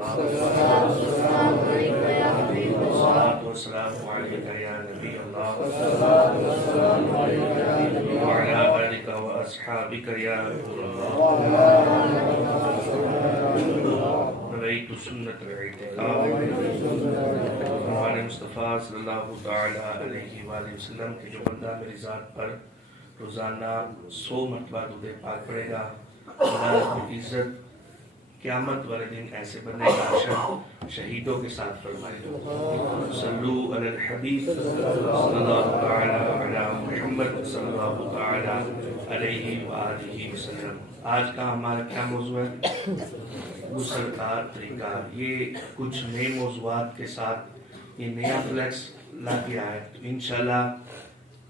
سنت الاعتکاف ہمارے مصطفیٰ صلی اللہ تعالیٰ علیہ وآلہ وسلم کہ جو بندہ میری ذات پر روزانہ 100 مرتبہ درود پاک پڑھے گا، اللہ رب العزت قیامت والے دن ایسے بندے کا حشر شہیدوں کے ساتھ فرمائے گا۔ صلو علی الحبیب صلی اللہ تعالیٰ علی محمد صلی اللہ تعالیٰ علیہ وآلہ وسلم۔ آج کا ہمارا کیا موضوع ہے؟ غسل کا طریقہ۔ یہ کچھ نئے موضوعات کے ساتھ یہ نیا فلیکس لا گیا ہے، تو انشاءاللہ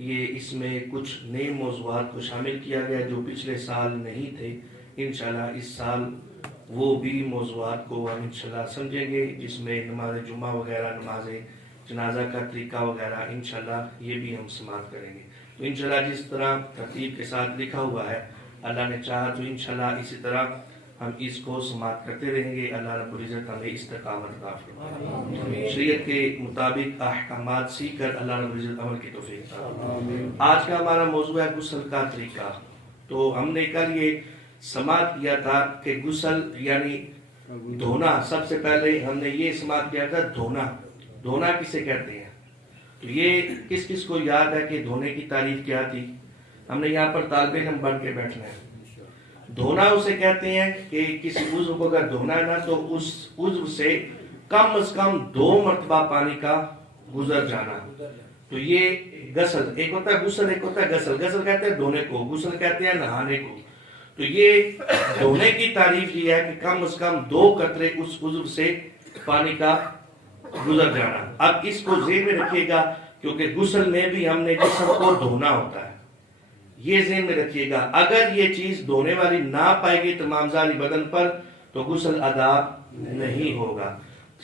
یہ اس میں کچھ نئے موضوعات کو شامل کیا گیا جو پچھلے سال نہیں تھے۔ انشاءاللہ اس سال وہ بھی موضوعات کو ہم انشاءاللہ سمجھیں گے، جس میں نماز جمعہ وغیرہ، نماز جنازہ کا طریقہ وغیرہ انشاءاللہ یہ بھی ہم سماعت کریں گے۔ تو انشاءاللہ جس طرح ترتیب کے ساتھ لکھا ہوا ہے، اللہ نے چاہا تو انشاءاللہ اسی طرح ہم اس کو سماعت کرتے رہیں گے۔ اللہ رب العزت ہمیں استقامت عطا فرمائے، شریعت کے مطابق احکامات سیکھ کر اللہ رب العزت عمل کی توفیق عطا فرمائے۔ آج کا ہمارا موضوع ہے غسل کا طریقہ۔ تو ہم نے کل یہ سماعت کیا تھا کہ غسل یعنی دھونا۔ سب سے پہلے ہم نے یہ سماعت کیا تھا دھونا کسے کہتے ہیں؟ تو یہ کس کس کو یاد ہے کہ دھونے کی تعریف کیا تھی؟ ہم نے یہاں پر طالب علم بن کے بیٹھنا ہے۔ دھونا اسے کہتے ہیں کہ کسی عضو کو اگر دھونا ہے نا تو اس عضو سے کم از کم 2 مرتبہ پانی کا گزر جانا۔ تو یہ غسل، ایک ہوتا ہے غسل، ایک ہوتا ہے غسل۔ غسل کہتے ہیں دھونے کو، غسل کہتے ہیں نہانے کو۔ تو یہ دھونے کی تعریف یہ ہے کہ کم از کم 2 قطرے اس عضو سے پانی کا گزر جانا۔ اب اس کو ذہن میں رکھیے گا کیونکہ غسل میں بھی ہم نے جسم کو دھونا ہوتا ہے، یہ ذہن میں رکھیے گا۔ اگر یہ چیز دھونے والی نہ پائے گی تمام ذاتی بدن پر تو غسل ادا نہیں ہوگا۔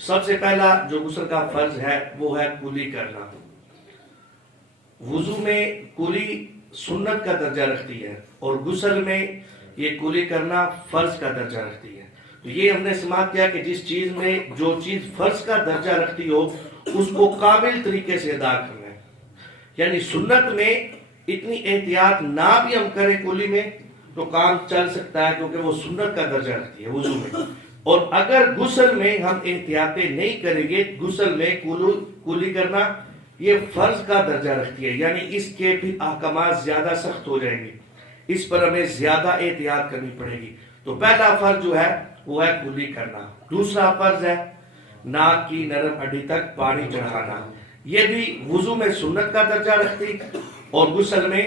سب سے پہلا جو غسل کا فرض ہے وہ ہے کلی کرنا۔ وضو میں کلی سنت کا درجہ رکھتی ہے اور غسل میں یہ کلی کرنا فرض کا درجہ رکھتی ہے۔ تو یہ ہم نے سماعت کیا کہ جس چیز میں جو چیز فرض کا درجہ رکھتی ہو اس کو کامل طریقے سے ادا کرنا ہے۔ یعنی سنت میں اتنی احتیاط نہ بھی ہم کریں کلی میں تو کام چل سکتا ہے کیونکہ وہ سنت کا درجہ رکھتی ہے وضو میں۔ اور اگر غسل میں ہم احتیاطیں نہیں کریں گے، غسل میں کلی کرنا یہ فرض کا درجہ رکھتی ہے، یعنی اس کے بھی احکامات زیادہ سخت ہو جائیں گے، اس پر ہمیں زیادہ احتیاط کرنی پڑے گی۔ تو پہلا فرض جو ہے وہ ہے کلی کرنا۔ دوسرا فرض ہے ناک کی نرم ہڈی تک پانی چڑھانا۔ یہ بھی وضو میں سنت کا درجہ رکھتی اور غسل میں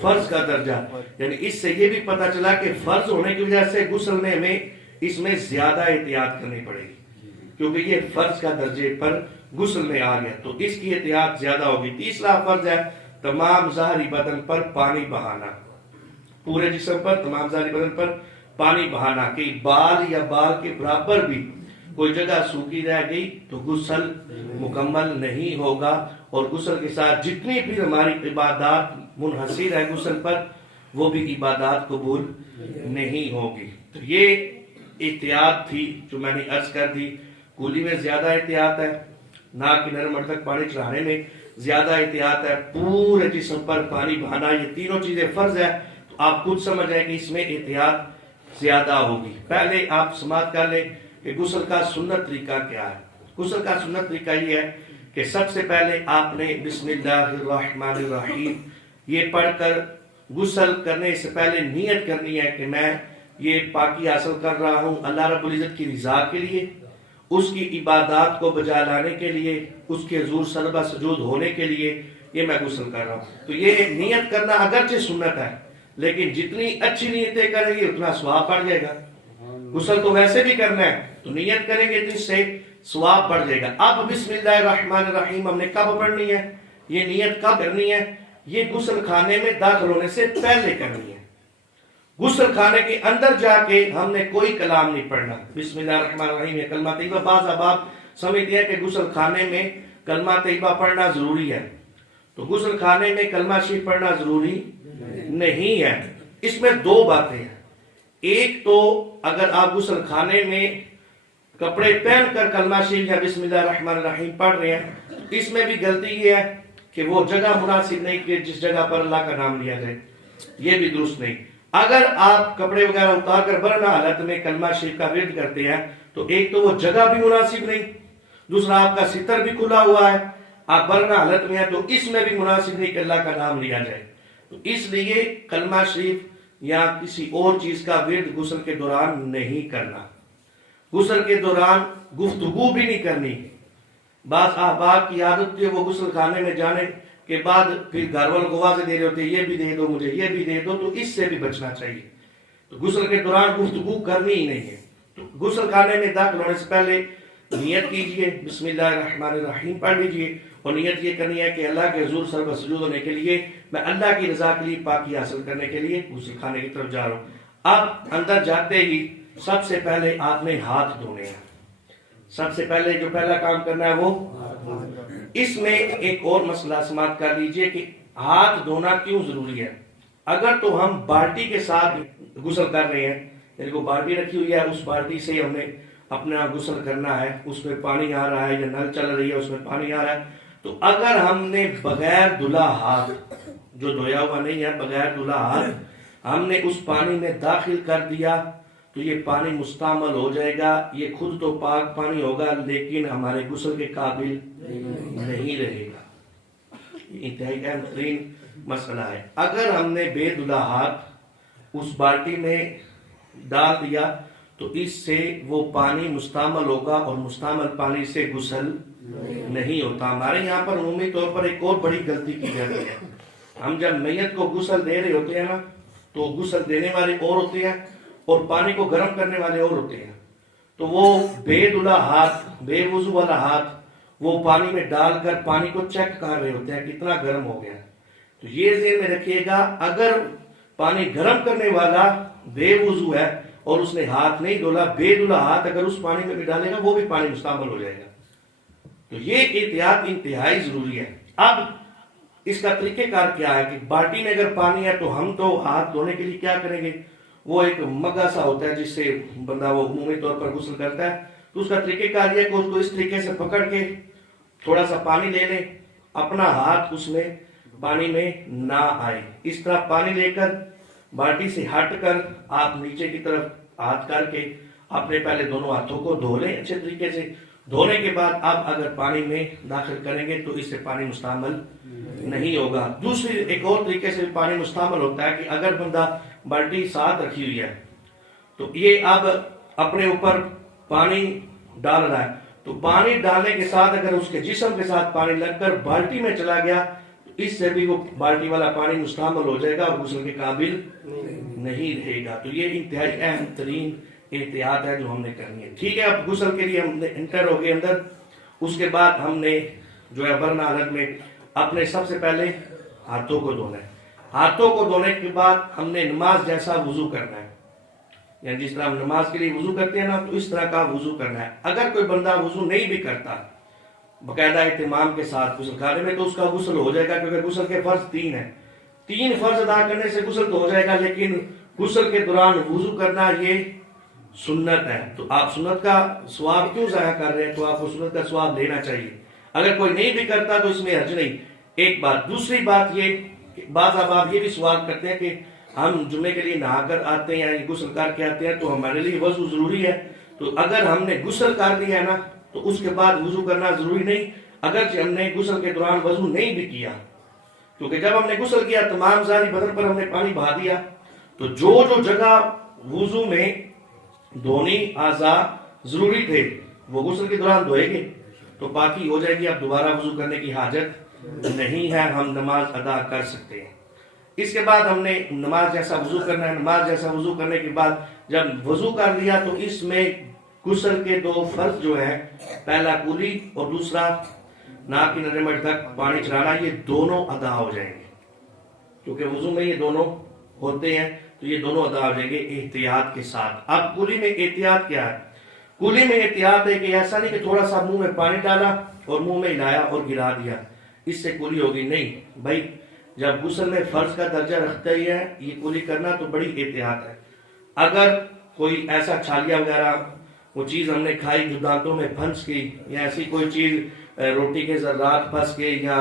فرض کا درجہ۔ یعنی اس سے یہ بھی پتہ چلا کہ فرض ہونے کی وجہ سے غسل میں ہمیں اس میں زیادہ احتیاط کرنی پڑے گی کیونکہ یہ فرض کا درجے پر غسل میں آ گیا تو اس کی احتیاط زیادہ ہوگی۔ تیسرا فرض ہے تمام ظاہری بدن پر پانی بہانا، پورے جسم پر، تمام ظاہری بدن پر پانی بہانا کہ بال یا بال کے برابر بھی کوئی جگہ سوکھی رہ گئی تو غسل مکمل نہیں ہوگا، اور غسل کے ساتھ جتنی بھی ہماری عبادات منحصر ہے غسل پر وہ بھی عبادات قبول نہیں ہوگی۔ تو یہ احتیاط تھی جو میں نے عرض کر دی۔ کلی میں زیادہ احتیاط ہے، ناک کی نرم ہڈی تک پانی چڑھانے میں زیادہ احتیاط ہے، پورے جسم پر پانی بہانا، یہ تینوں چیزیں فرض ہے۔ تو آپ خود سمجھ جائیں کہ اس میں احتیاط زیادہ ہوگی۔ پہلے آپ سماعت کر لیں کہ غسل کا سنت طریقہ کیا ہے۔ غسل کا سنت طریقہ یہ ہے کہ سب سے پہلے آپ نے بسم اللہ الرحمن الرحیم یہ پڑھ کر غسل کرنے سے پہلے نیت کرنی ہے کہ میں یہ پاکی حاصل کر رہا ہوں اللہ رب العزت کی رضا کے لیے، اس کی عبادات کو بجا لانے کے لیے، اس کے حضور سجدہ سجود ہونے کے لیے یہ میں غسل کر رہا ہوں۔ تو یہ نیت کرنا اگرچہ سنت ہے لیکن جتنی اچھی نیتیں کریں گے اتنا ثواب بڑھ جائے گا۔ غسل تو ویسے بھی کرنا ہے تو نیت کریں گے تو اس سے ثواب بڑھ جائے گا۔ اب بسم اللہ الرحمن الرحیم ہم نے کب پڑھنی ہے؟ یہ نیت کب کرنی ہے؟ یہ غسل خانے میں داخل ہونے سے پہلے کرنی ہے۔ غسل خانے کے اندر جا کے ہم نے کوئی کلام نہیں پڑھنا۔ بسم اللہ الرحمن الرحیم یہ کلمہ طیبہ، بعض احباب سمجھتے ہیں کہ غسل خانے میں کلمہ طیبہ پڑھنا ضروری ہے، تو غسل خانے میں کلمہ شریف پڑھنا ضروری نہیں ہے۔ اس میں 2 باتیں ہیں۔ ایک تو اگر آپ غسل خانے میں کپڑے پہن کر کلمہ شریف یا بسم اللہ الرحمن الرحیم پڑھ رہے ہیں، اس میں بھی غلطی یہ ہے کہ وہ جگہ مناسب نہیں کہ جس جگہ پر اللہ کا نام لیا جائے، یہ بھی درست نہیں۔ اگر آپ کپڑے وغیرہ اتار کر برہنہ حالت میں کلمہ شریف کا ورد کرتے ہیں تو ایک تو وہ جگہ بھی مناسب نہیں، دوسرا آپ کا ستر بھی کھلا ہوا ہے، آپ برہنہ حالت میں ہیں تو اس میں بھی مناسب نہیں کہ اللہ کا نام لیا جائے۔ تو اس لیے کلمہ شریف یا کسی اور چیز کا ورد غسل کے دوران نہیں کرنا۔ غسل کے دوران گفتگو بھی نہیں کرنی۔ بعض احباب کی عادت ہے وہ غسل خانے میں جانے کے بعد پھر گھر والوں کو آوازیں دے رہے ہوتے ہیں یہ بھی دے دو مجھے، یہ بھی دے دو، تو اس سے بھی بچنا چاہیے۔ تو غسل کے دوران گفتگو کرنی ہی نہیں ہے۔ تو غسل خانے میں داخل ہونے سے پہلے نیت کیجئے، بسم اللہ الرحمن الرحیم پڑھ لیجئے، اور نیت یہ کرنی ہے کہ اللہ کے حضور سر سجود ہونے کے لیے، میں اللہ کی رضا کے لیے پاکی حاصل کرنے کے لیے غسل خانے کی طرف جا رہا ہوں۔ اب اندر جاتے ہی سب سے پہلے آپ نے ہاتھ دھونے ہیں۔ سب سے پہلے جو پہلا کام کرنا ہے وہ اس میں ایک اور مسئلہ سماعت کر لیجئے کہ ہاتھ دھونا کیوں ضروری ہے۔ اگر تو ہم بالٹی کے ساتھ غسل کر رہے ہیں، یعنی کو بالٹی رکھی ہوئی ہے، اس بالٹی سے ہم نے اپنا غسل کرنا ہے، اس میں پانی آ رہا ہے یا نل چل رہی ہے اس میں پانی آ رہا ہے، تو اگر ہم نے بغیر دھلا ہاتھ، جو دھویا ہوا نہیں ہے، بغیر دھلا ہاتھ ہم نے اس پانی میں داخل کر دیا تو یہ پانی مستعمل ہو جائے گا، یہ خود تو پاک پانی ہوگا لیکن ہمارے غسل کے قابل نہیں رہے گا۔ یہ انتہائی اہم ترین مسئلہ ہے۔ اگر ہم نے بے دھلا ہاتھ اس بالٹی میں ڈال دیا تو اس سے وہ پانی مستعمل ہوگا، اور مستعمل پانی سے غسل نہیں ہوتا۔ ہمارے یہاں پر عمومی طور پر ایک اور بڑی غلطی کی جاتی ہے، ہم جب میت کو غسل دے رہے ہوتے ہیں نا تو غسل دینے والے اور ہوتے ہیں اور پانی کو گرم کرنے والے اور ہوتے ہیں، تو وہ بے دھلا ہاتھ، بے وضو والا ہاتھ وہ پانی میں ڈال کر پانی کو چیک کر رہے ہوتے ہیں کتنا گرم ہو گیا۔ تو یہ ذہن میں رکھیے گا، اگر پانی گرم کرنے والا بے وضو ہے اور اس نے ہاتھ نہیں دھولا، بے دھلا ہاتھ اگر اس پانی میں بھی ڈالے گا وہ بھی پانی مستعمل ہو جائے گا۔ تو یہ احتیاط انتہائی ضروری ہے۔ اب اس کا طریقہ کار کیا ہے کہ بالٹی میں اگر پانی ہے تو ہم تو ہاتھ دھونے کے لیے کیا کریں گے، وہ ایک مگا سا ہوتا ہے جس سے بندہ وہ عمومی طور پر غسل کرتا ہے، تو اس کا طریقہ کار یہ ہے کہ اس کو اس طریقے سے پکڑ کے تھوڑا سا پانی لے لیں، اپنا ہاتھ اس میں پانی میں نہ آئے، اس طرح پانی لے کر بالٹی سے ہٹ کر آپ نیچے کی طرف ہاتھ کر کے اپنے پہلے دونوں ہاتھوں کو دھو لیں اچھے طریقے سے۔ دھونے کے بعد آپ اگر پانی میں داخل کریں گے تو اس سے پانی مستعمل نہیں ہوگا۔ دوسری ایک اور طریقے سے پانی مستعمل ہوتا ہے کہ اگر بندہ بالٹی ساتھ رکھی ہوئی ہے تو یہ اب اپنے اوپر پانی ڈال رہا ہے، تو پانی ڈالنے کے ساتھ اگر اس کے جسم کے ساتھ پانی لگ کر بالٹی میں چلا گیا تو اس سے بھی وہ بالٹی والا پانی مستعمل ہو جائے گا اور غسل کے قابل نہیں رہے گا۔ تو یہ انتہائی اہم ترین احتیاط ہے جو ہم نے کرنی ہے۔ ٹھیک ہے، اب غسل کے لیے ہم نے انٹر ہو گئے اندر، اس کے بعد ہم نے جو ہے برہنہ حالت میں اپنے سب سے پہلے ہاتھوں کو دھونا ہے۔ ہاتھوں کو دھونے کے بعد ہم نے نماز جیسا وضو کرنا ہے، یعنی جس طرح ہم نماز کے لیے وضو کرتے ہیں نا تو اس طرح کا وضو کرنا ہے۔ اگر کوئی بندہ وضو نہیں بھی کرتا باقاعدہ اہتمام کے ساتھ غسل خانے میں تو اس کا غسل ہو جائے گا، کیونکہ غسل کے فرض 3 ہیں، 3 فرض ادا کرنے سے غسل تو ہو جائے گا، لیکن غسل کے دوران وضو کرنا یہ سنت ہے۔ تو آپ سنت کا ثواب کیوں ضائع کر رہے ہیں، تو آپ کو سنت کا ثواب لینا چاہیے۔ اگر کوئی نہیں بھی کرتا تو اس میں حرج نہیں، ایک بات۔ دوسری بات یہ کہ بعض احباب یہ بھی سوال کرتے ہیں کہ ہم جمعے کے لیے نہا کر آتے ہیں یا غسل کر کے آتے ہیں تو ہمارے لیے وضو ضروری ہے۔ تو اگر ہم نے غسل کر لیا ہے نا تو اس کے بعد وضو کرنا ضروری نہیں، اگرچہ ہم نے غسل کے دوران وضو نہیں بھی کیا، کیونکہ جب ہم نے غسل کیا تمام ظاہری بدن پر ہم نے پانی بہا دیا، تو جو جگہ وضو میں دھونی اعضاء ضروری تھے وہ غسل کے دوران دھوئے گے تو پاکی ہو جائے گی، اب دوبارہ وضو کرنے کی حاجت نہیں ہے، ہم نماز ادا کر سکتے ہیں۔ اس کے بعد ہم نے نماز جیسا وضو کرنا ہے۔ نماز جیسا وضو کرنے کے بعد جب وضو کر لیا تو اس میں غسل کے 2 فرض جو ہے، پہلا کلی اور دوسرا ناک کی نرمٹ تک پانی چلانا، یہ دونوں ادا ہو جائیں گے، کیونکہ وضو میں یہ دونوں ہوتے ہیں تو یہ دونوں ادا ہو جائیں گے احتیاط کے ساتھ۔ اب کلی میں احتیاط کیا ہے؟ کلی میں احتیاط ہے کہ ایسا نہیں کہ تھوڑا سا منہ میں پانی ڈالا اور منہ میں ہلایا اور گرا دیا، اس سے کلی ہوگی، نہیں بھائی، جب غسل میں فرض کا درجہ رکھتا ہی ہے یہ کلی کرنا تو بڑی احتیاط ہے۔ اگر کوئی ایسا چھالیا وغیرہ وہ چیز ہم نے کھائی جو دانتوں میں پھنس گئی، یا ایسی کوئی چیز روٹی کے ذرات پھنس گئے، یا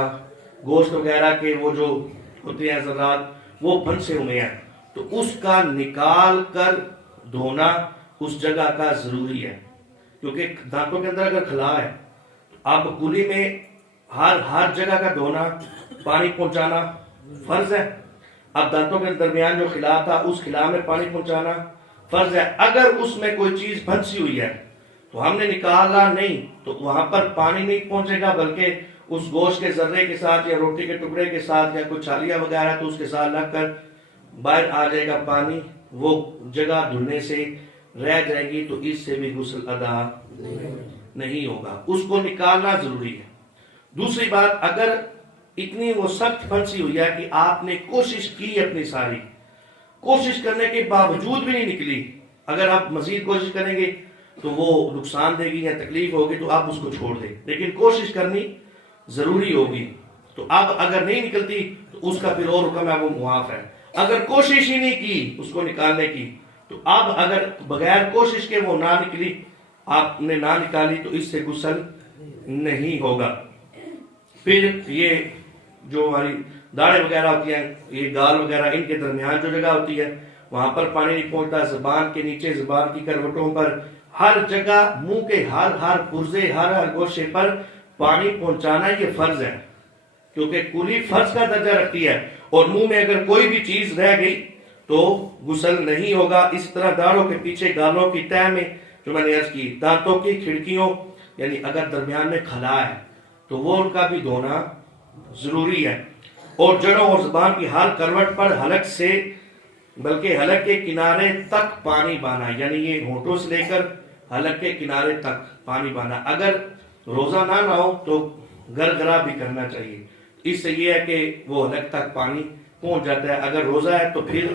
گوشت وغیرہ کے وہ جو ہوتے ہیں ذرات وہ پھنسے ہوئے ہیں، تو اس کا نکال کر دھونا اس جگہ کا ضروری ہے، کیونکہ دانتوں کے اندر اگر خلا ہے اب کلی میں ہر جگہ کا دھونا، پانی پہنچانا فرض ہے۔ اب دانتوں کے درمیان جو خلا تھا اس خلا میں پانی پہنچانا فرض ہے۔ اگر اس میں کوئی چیز پھنسی ہوئی ہے تو ہم نے نکالا نہیں تو وہاں پر پانی نہیں پہنچے گا، بلکہ اس گوشت کے ذرے کے ساتھ یا روٹی کے ٹکڑے کے ساتھ یا کوئی چھالیاں وغیرہ تو اس کے ساتھ لگ کر باہر آ جائے گا پانی، وہ جگہ دھلنے سے رہ جائے گی، تو اس سے بھی غسل ادا نہیں ہوگا، اس کو نکالنا ضروری ہے۔ دوسری بات، اگر اتنی وہ سخت پھنسی ہوئی ہے کہ آپ نے کوشش کی اپنی ساری، کوشش کرنے کے باوجود بھی نہیں نکلی، اگر آپ مزید کوشش کریں گے تو وہ نقصان دے گی یا تکلیف ہوگی تو آپ اس کو چھوڑ دیں، لیکن کوشش کرنی ضروری ہوگی۔ تو اب اگر نہیں نکلتی تو اس کا پھر اور حکم ہے وہ معاف ہے۔ اگر کوشش ہی نہیں کی اس کو نکالنے کی تو اب اگر بغیر کوشش کے وہ نہ نکلی، آپ نے نہ نکالی، تو اس سے غسل نہیں ہوگا۔ پھر یہ جو ہماری داڑھیں وغیرہ ہوتی ہیں، یہ گال وغیرہ، ان کے درمیان جو جگہ ہوتی ہے وہاں پر پانی نہیں پہنچتا، زبان کے نیچے، زبان کی کروٹوں پر، ہر جگہ، منہ کے ہر پرزے، ہر گوشے پر پانی پہنچانا یہ فرض ہے، کیونکہ کلی فرض کا درجہ رکھتی ہے، اور منہ میں اگر کوئی بھی چیز رہ گئی تو غسل نہیں ہوگا۔ اسی طرح داڑھوں کے پیچھے، گالوں کی تہ میں، جو میں نے عرض کی، دانتوں کی کھڑکیوں، یعنی اگر درمیان میں خلا ہے تو وہ ان کا بھی دھونا ضروری ہے، اور جڑوں اور زبان کی ہر کروٹ پر حلق سے، بلکہ حلق کے کنارے تک پانی بہانا، یعنی یہ ہونٹوں سے لے کر حلق کے کنارے تک پانی بہانا۔ اگر روزہ نہ ہو تو گرگرا بھی کرنا چاہیے، اس سے یہ ہے کہ وہ حلق تک پانی پہنچ جاتا ہے۔ اگر روزہ ہے تو پھر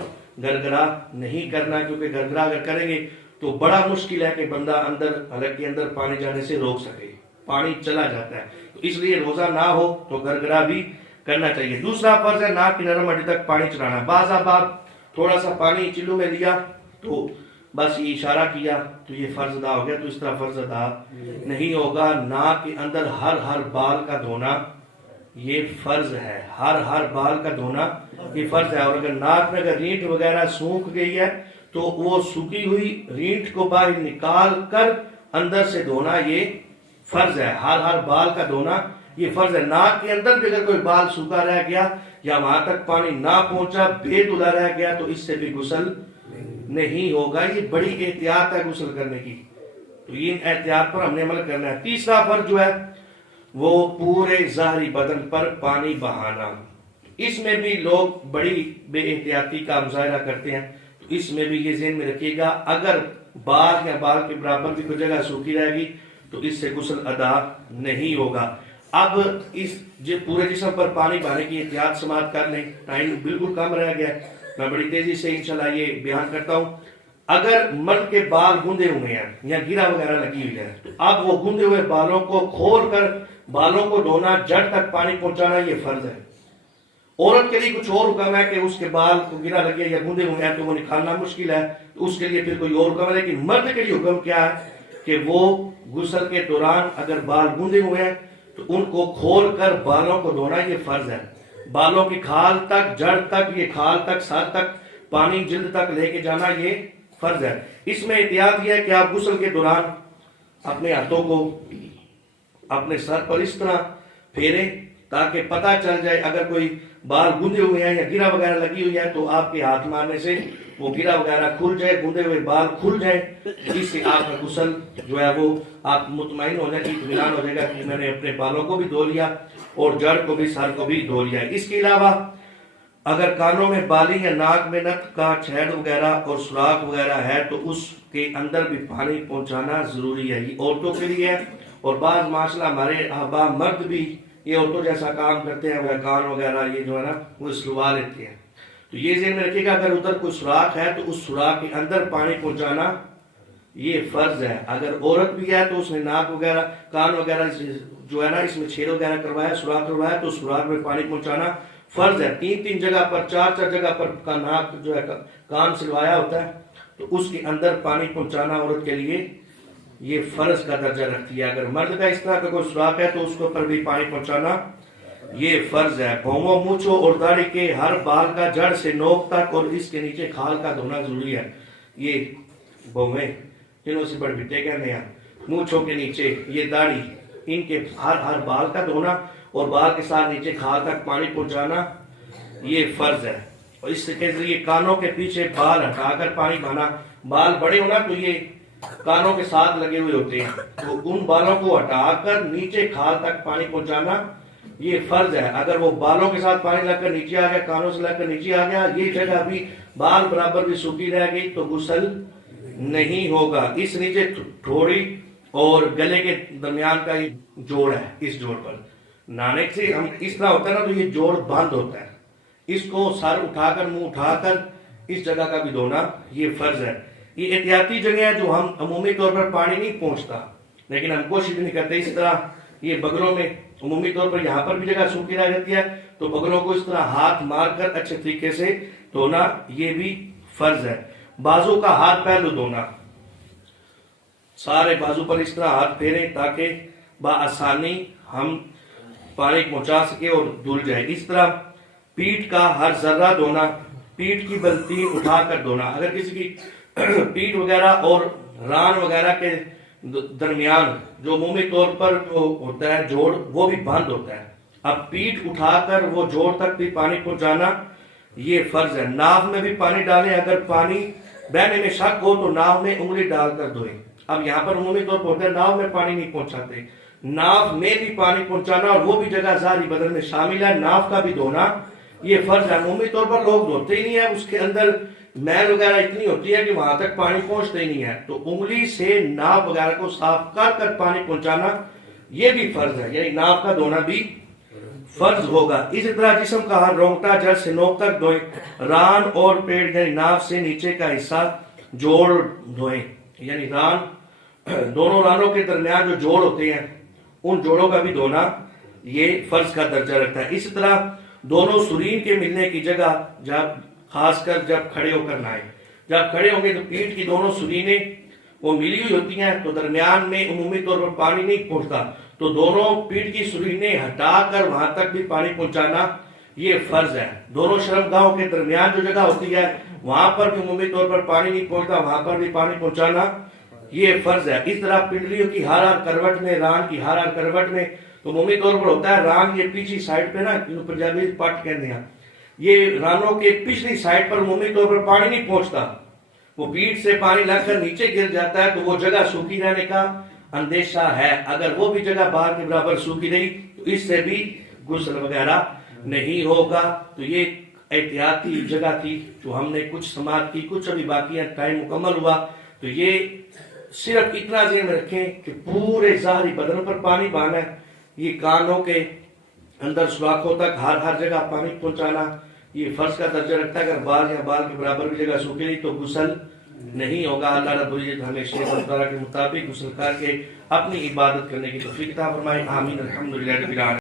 گرگرا نہیں کرنا، کیونکہ گرگرا اگر کریں گے تو بڑا مشکل ہے کہ بندہ اندر، حلق کے اندر پانی جانے سے روک سکے، پانی چلا جاتا ہے، تو اس لیے روزہ نہ ہو تو گرگرا بھی کرنا چاہیے۔ دوسرا فرض ہے ناک کی نرم ہڈی تک پانی چلانا۔ بعض آپ تھوڑا سا پانی چلو میں لیا تو بس یہ اشارہ کیا تو یہ فرض ادا ہو گیا، تو اس طرح فرض ادا نہیں ہوگا۔ ناک کے اندر ہر بال کا دھونا یہ فرض ہے، ہر بال کا دھونا یہ فرض ہے، اور اگر ناک میں اگر رینٹ وغیرہ سوکھ گئی ہے تو وہ سوکھی ہوئی رینٹ کو باہر نکال کر اندر سے دھونا یہ فرض ہے، ہر بال کا دھونا یہ فرض ہے۔ ناک کے اندر بھی اگر کوئی بال سوکھا رہ گیا یا وہاں تک پانی نہ پہنچا، بے دھلا رہ گیا، تو اس سے بھی غسل نہیں ہوگا۔ یہ بڑی احتیاط ہے غسل کرنے کی، تو یہ احتیاط پر ہم نے عمل کرنا ہے۔ تیسرا فرض جو ہے وہ پورے ظاہری بدن پر پانی بہانا۔ اس میں بھی لوگ بڑی بے احتیاطی کا مظاہرہ کرتے ہیں، تو اس میں بھی یہ ذہن میں رکھیے گا، اگر بال یا بال کے برابر بھی کوئی جگہ سوکھی رہے گی تو اس سے غسل ادا نہیں ہوگا۔ اب اس پورے جسم پر پانی بہانے کی احتیاط سماعت کر لیں، ٹائم بالکل کم رہ گیا، میں بڑی تیزی سے انشاءاللہ یہ بیان کرتا ہوں۔ اگر مرد کے بال گندے ہوئے ہیں یا گرا وغیرہ لگی ہوئی ہے تو اب وہ گندے ہوئے بالوں کو کھول کر بالوں کو دھونا، جڑ تک پانی پہنچانا یہ فرض ہے۔ عورت کے لیے کچھ اور حکم ہے کہ اس کے بال کو گرا لگے یا گندے ہوئے ہیں تو وہ نکالنا مشکل ہے، تو اس کے لیے پھر کوئی اور حکم ہے، لیکن مرد کے لیے حکم کیا ہے کہ وہ غسل کے دوران اگر بال گندے ہوئے ہیں تو ان کو کھول کر بالوں کو دھونا یہ فرض ہے۔ بالوں کی کھال تک، جڑ تک، یہ کھال تک، سر تک پانی جلد تک لے کے جانا یہ فرض ہے۔ اس میں احتیاط یہ ہے کہ آپ غسل کے دوران اپنے ہاتھوں کو اپنے سر پر اس طرح پھیریں تاکہ پتہ چل جائے، اگر کوئی بال گندے ہوئے ہیں یا گرا وغیرہ لگی ہوئی ہے تو آپ کے ہاتھ مارنے سے وہ گرا وغیرہ کھل جائے، گندے ہوئے بال کھل جائے، اس سے آپ کا غسل جو ہے وہ آپ مطمئن ہو جائے گی، اطمینان ہو جائے گا کہ میں نے اپنے بالوں کو بھی دھو لیا اور جڑ کو بھی، سر کو بھی دھو لیا۔ اس کے علاوہ اگر کانوں میں بالی یا ناک میں نک کا چھید وغیرہ اور سوراخ وغیرہ ہے تو اس کے اندر بھی پانی پہنچانا ضروری ہے، یہ عورتوں کے لیے ہے، اور بعض ماشاءاللہ ہمارے احباب مرد بھی یہ عورتوں جیسا کام کرتے ہیں، وہ کان وغیرہ یہ جو ہے نا وہ سلوا لیتے ہیں، تو یہ ذہن میں رکھیے گا اگر ادھر کوئی سوراخ ہے تو اس سوراخ کے اندر پانی پہنچانا یہ فرض ہے۔ اگر عورت بھی ہے تو اس نے ناک وغیرہ، کان وغیرہ جو ہے نا اس میں چھید وغیرہ کروایا، سوراخ کروایا، تو سوراخ میں پانی پہنچانا فرض ہے۔ 3 جگہ پر، 4 جگہ پر کا ناک جو ہے کان سلوایا ہوتا ہے تو اس کے اندر پانی پہنچانا عورت کے لیے یہ فرض کا درجہ رکھتی ہے. اگر مرد کا اس طرح کا کوئی سوراخ ہے تو اس کے اوپر بھی پانی پہنچانا یہ فرض ہے. بھوموں، مونچھوں اور داڑھی کے ہر بال کا جڑ سے نوک تک اور اس کے نیچے کھال کا دھونا ضروری ہے. یہ بھومیں جنہوں سے بڑھ بٹے کہنے ہیں، مونچھوں کے نیچے یہ داڑھی، ان کے ہر بال کا دھونا اور بال کے ساتھ نیچے کھال تک پانی پہنچانا یہ فرض ہے. اور اس کے ذریعے کانوں کے پیچھے بال ہٹا کر پانی بہانا. بال بڑے ہونا تو یہ کانوں کے ساتھ لگے ہوئے ہوتے ہیں، تو ان بالوں کو ہٹا کر نیچے کھال تک پانی پہنچانا یہ فرض ہے. اگر وہ بالوں کے ساتھ پانی لگ کر نیچے آ گیا، کانوں سے لگ کر نیچے آ گیا، یہ جگہ بھی بال برابر بھی سوکھی رہ گئی تو غسل نہیں ہوگا. اس نیچے تھوڑی اور گلے کے درمیان کا یہ جوڑ ہے، اس جوڑ پر نہانے سے ہم اس طرح ہوتا ہے نا تو یہ جوڑ بند ہوتا ہے. اس کو سر اٹھا کر، منہ اٹھا کر اس جگہ کا بھی دھونا یہ فرض ہے. یہ احتیاطی جگہ ہے جو ہم عمومی طور پر پانی نہیں پہنچتا، لیکن ہم کوشش نہیں کرتے. اس طرح یہ بغلوں میں عمومی طور پر یہاں پر بھی جگہ سوکھی رہ جاتی ہے تو بغلوں کو اس طرح ہاتھ مار کر اچھے طریقے سے دھونا یہ بھی فرض ہے. بازو کا ہاتھ پہلو دھونا، سارے بازو پر اس طرح ہاتھ پھیریں تاکہ بآسانی ہم پانی پہنچا سکے اور دھل جائے. اس طرح پیٹھ کا ہر ذرہ دھونا، پیٹھ کی بلتی اٹھا کر دھونا. اگر کسی کی پیٹھ وغیرہ اور ران وغیرہ کے درمیان جو عمومی طور پر ہوتا ہے جوڑ، وہ بھی بند ہوتا ہے، اب پیٹھ اٹھا کر وہ جوڑ تک بھی پانی پہنچانا یہ فرض ہے. ناف میں بھی پانی ڈالیں، اگر پانی بہنے میں شک ہو تو ناف میں انگلی ڈال کر دھوئیں. اب یہاں پر عمومی طور پر ہوتا ہے ناف میں پانی نہیں پہنچاتے، ناف میں بھی پانی پہنچانا اور وہ بھی جگہ ظاہری بدن میں شامل ہے. ناف کا بھی دھونا یہ فرض ہے. عمومی طور پر لوگ دھوتے ہی نہیں ہے، اس کے اندر میل وغیرہ اتنی ہوتی ہے کہ وہاں تک پانی پہنچتا ہی نہیں ہے، تو انگلی سے ناف وغیرہ کو صاف کر کر پانی پہنچانا یہ بھی فرض ہے، یعنی ناف کا دھونا بھی فرض ہوگا. اسی طرح جسم کا ہر رونگٹا جڑ سے نوک تک دھوئیں. ران اور پیڑ یعنی ناف سے نیچے کا حصہ جوڑ دھوئیں، یعنی ران، دونوں رانوں کے درمیان جو جوڑ ہوتے ہیں ان جوڑوں کا بھی دھونا یہ فرض کا درجہ رکھتا ہے. اسی طرح دونوں سرین کے ملنے کی جگہ خاص کر جب کھڑے ہو کر نہائیں. جب کھڑے ہوں گے تو پیٹھ کی دونوں سرینیں وہ ملی ہوئی ہوتی ہیں تو درمیان میں عمومی طور پر پانی نہیں پہنچتا، تو دونوں پیٹھ کی سرینیں ہٹا کر وہاں تک بھی پانی پہنچانا یہ فرض ہے. دونوں شرمگاہوں کے درمیان جو جگہ ہوتی ہے وہاں پر بھی عمومی طور پر پانی نہیں پہنچتا، وہاں پر بھی پانی پہنچانا یہ فرض ہے. اس طرح پنڈلیوں کی ہر کروٹ میں، ران کی ہر کروٹ میں تو عمومی طور پر ہوتا ہے ران یہ پیچھے سائڈ پہ نا، پنجابی پٹ کہتے ہیں، یہ رانوں کے پچھلی سائڈ پر عمومی طور پر پانی نہیں پہنچتا، وہ پیٹھ سے پانی لگ کر نیچے گر جاتا ہے تو وہ جگہ سوکھی رہنے کا اندیشہ ہے. اگر وہ بھی جگہ باہر کے برابر سوکھی رہی تو اس سے بھی غسل وغیرہ نہیں ہوگا. تو یہ احتیاطی جگہ تھی جو ہم نے کچھ سماعت کی، کچھ ابھی باقی ہے، ٹائم مکمل ہوا. تو یہ صرف اتنا ذہن میں رکھیں کہ پورے ظاہری بدن پر پانی بہانا ہے، یہ کانوں کے اندر سوراخوں تک ہر جگہ پانی پہنچانا یہ فرض کا درجہ رکھتا ہے. اگر بال یا بال کے برابر بھی جگہ سوکھی رہی تو غسل نہیں ہوگا. اللہ رب العزت ہمیں شریعت اللہ تعالیٰ کے مطابق غسل کر کے اپنی عبادت کرنے کی توفیق عطا فرمائے. آمین. الحمدللہ رب العالمین.